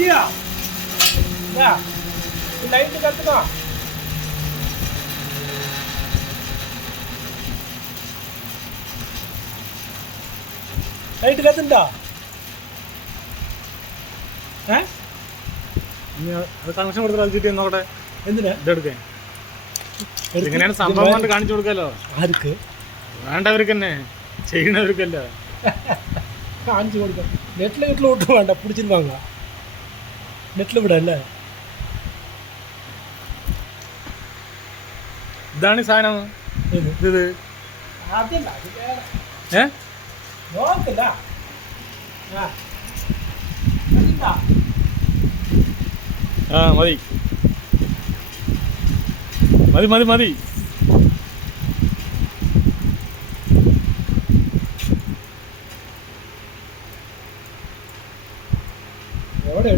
റെഡിയാ light കത്തുന്നോ? Light കത്തുണ്ടോ? Connection കൊടുത്തിട്ട് നോക്കട്ടെ. എന്തിനാ ഇതെടുക്കേ? ഇങ്ങനെയാണ് സംഭവം കൊണ്ട് കാണിച്ചു കൊടുക്കാലോ. ആർക്ക് വേണ്ടവർക്ക് തന്നെ, ചെയ്യണവർക്കല്ല കാണിച്ചു കൊടുക്കാം. നെറ്റിൽ ഒട്ടും വേണ്ട, പിടിച്ചിട്ട് വാങ്ങാം. നെറ്റിൽ വിടാം അല്ലേ? ഇതാണ് ഈ സാധനം. ഇത് അതല്ല, അത് വേറെ നോക്കല്ല. മതി മതി മതി മതി. എവിടെ